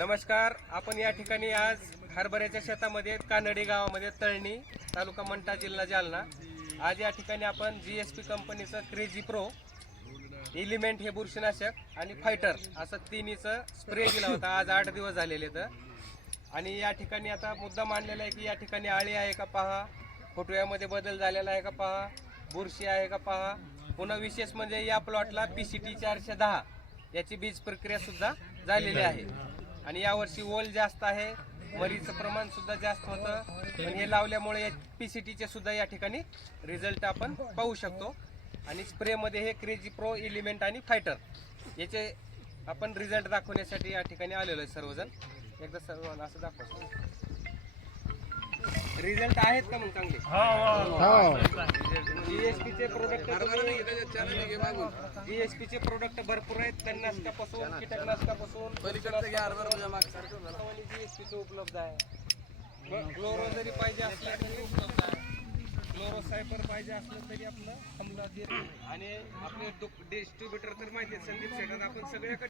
नमस्कार. आपण या ठिकाणी आज हरभऱ्याच्या शेतामध्ये कानडी गावामध्ये तळणी तालुका मंठा जिल्हा जालना. आज या ठिकाणी आपण GSP कंपनीचं क्रेझी प्रो एलिमेंट हे बुरशीनाशक आणि फायटर असं तिन्हीचं स्प्रे दिला होता. आज 8 दिवस झालेले तर. आणि या ठिकाणी आता मुद्दा मांडलेला आहे की या ठिकाणी आळी आहे का पहा, फुटव्यामध्ये बदल झालेला आहे का पहा, बुरशी आहे का पहा. पुन्हा विशेष म्हणजे या प्लॉटला PCT 410 याची बीज प्रक्रिया सुद्धा झालेली आहे. आणि यावर्षी ओल जास्त आहे, मरीचं प्रमाण सुद्धा जास्त होतं. पण हे लावल्यामुळे PCTचे सुद्धा या ठिकाणी रिझल्ट आपण पाहू शकतो. आणि स्प्रेमध्ये हे क्रेझी प्रो एलिमेंट आणि फायटर याचे आपण रिझल्ट दाखवण्यासाठी या ठिकाणी आलेलो आहे सर्वजण. एकदा सर्वांना असं दाखवा. रिझल्ट आहेत का मग चांगले? GSPचे प्रोडक्ट भरपूर आहेत. तणनाशकापासून कीटकनाशकापासून GSPचे उपलब्ध आहे. क्लोरो जरी पाहिजे असला तरी उपलब्ध आहे. क्लोरो सायपर पाहिजे असलं तरी आपलं हमला देत. आणि आपले डिस्ट्रीब्युटर तर माहिती आहे संदीप शेटर. आपण सगळ्याकडे